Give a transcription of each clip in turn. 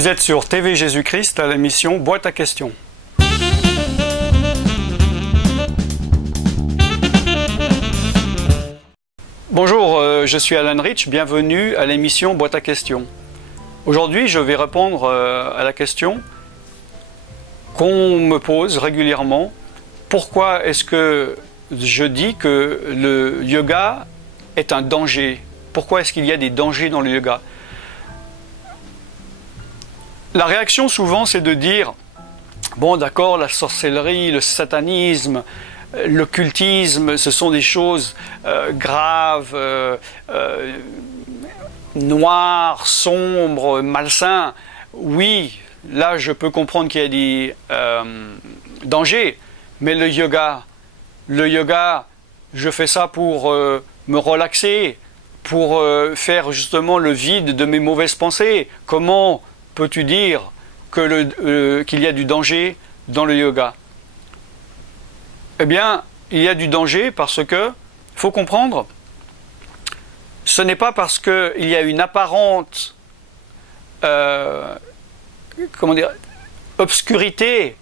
Vous êtes sur TV Jésus-Christ à l'émission Boîte à questions. Bonjour, je suis Alan Rich, bienvenue à l'émission Boîte à questions. Aujourd'hui, je vais répondre à la question qu'on me pose régulièrement. Pourquoi est-ce que je dis que le yoga est un danger? Pourquoi est-ce qu'il y a des dangers dans le yoga? La réaction souvent c'est de dire bon d'accord, la sorcellerie, le satanisme, l'occultisme, ce sont des choses graves, noires, sombres, malsains. Oui, là je peux comprendre qu'il y a des dangers, mais le yoga, je fais ça pour me relaxer, pour faire justement le vide de mes mauvaises pensées. Comment peux-tu dire qu'il y a du danger dans le yoga? Eh bien, il y a du danger parce que, il faut comprendre, ce n'est pas parce qu'il y a une apparente obscurité,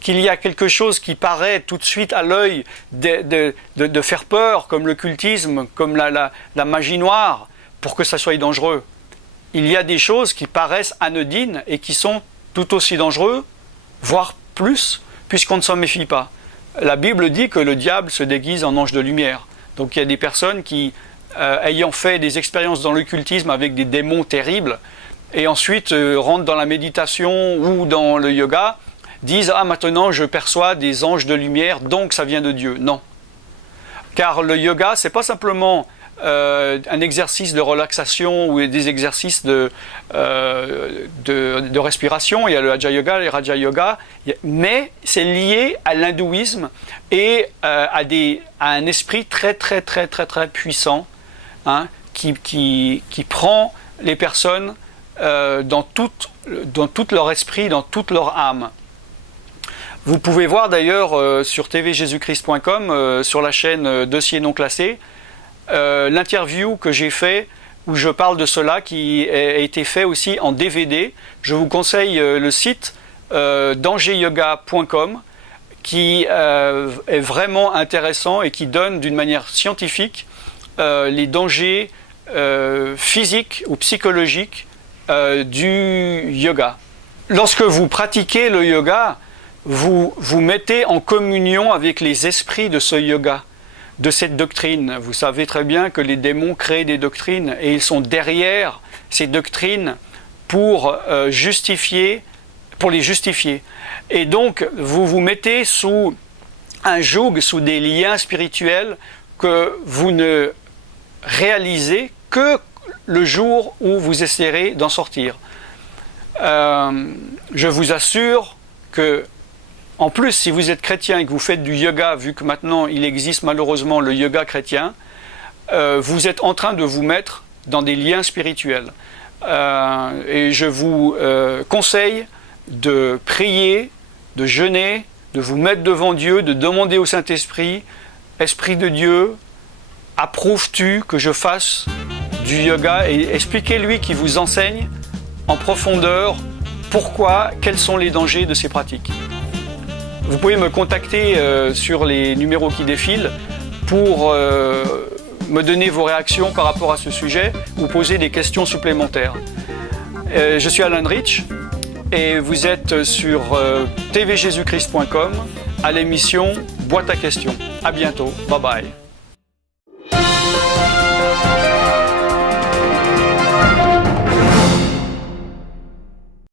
qu'il y a quelque chose qui paraît tout de suite à l'œil de faire peur, comme l'occultisme, comme la magie noire, pour que ça soit dangereux. Il y a des choses qui paraissent anodines et qui sont tout aussi dangereuses, voire plus, puisqu'on ne s'en méfie pas. La Bible dit que le diable se déguise en ange de lumière. Donc il y a des personnes qui, ayant fait des expériences dans l'occultisme avec des démons terribles, et ensuite rentrent dans la méditation ou dans le yoga, disent « Ah, maintenant je perçois des anges de lumière, donc ça vient de Dieu ». Non. Car le yoga, c'est pas simplement un exercice de relaxation ou des exercices de respiration. Il y a le Hatha Yoga, le Raja Yoga, mais c'est lié à l'hindouisme et à un esprit très puissant, hein, qui prend les personnes dans tout leur esprit, dans toute leur âme. Vous pouvez voir d'ailleurs sur tvjésuschrist.com, sur la chaîne Dossier non classé, l'interview que j'ai fait où je parle de cela, qui a été fait aussi en DVD. Je vous conseille le site dangeryoga.com qui est vraiment intéressant et qui donne d'une manière scientifique les dangers physiques ou psychologiques du yoga. Lorsque vous pratiquez le yoga, vous vous mettez en communion avec les esprits de ce yoga, de cette doctrine. Vous savez très bien que les démons créent des doctrines et ils sont derrière ces doctrines pour les justifier. Et donc, vous vous mettez sous un joug, sous des liens spirituels que vous ne réalisez que le jour où vous essaierez d'en sortir. Je vous assure que, en plus, si vous êtes chrétien et que vous faites du yoga, vu que maintenant il existe malheureusement le yoga chrétien, vous êtes en train de vous mettre dans des liens spirituels. Et je vous conseille de prier, de jeûner, de vous mettre devant Dieu, de demander au Saint-Esprit, Esprit de Dieu, approuves-tu que je fasse du yoga, et expliquez-lui qui vous enseigne en profondeur pourquoi, quels sont les dangers de ces pratiques. Vous pouvez me contacter sur les numéros qui défilent pour me donner vos réactions par rapport à ce sujet ou poser des questions supplémentaires. Je suis Alan Rich et vous êtes sur tvjésuschrist.com à l'émission Boîte à questions. À bientôt. Bye bye.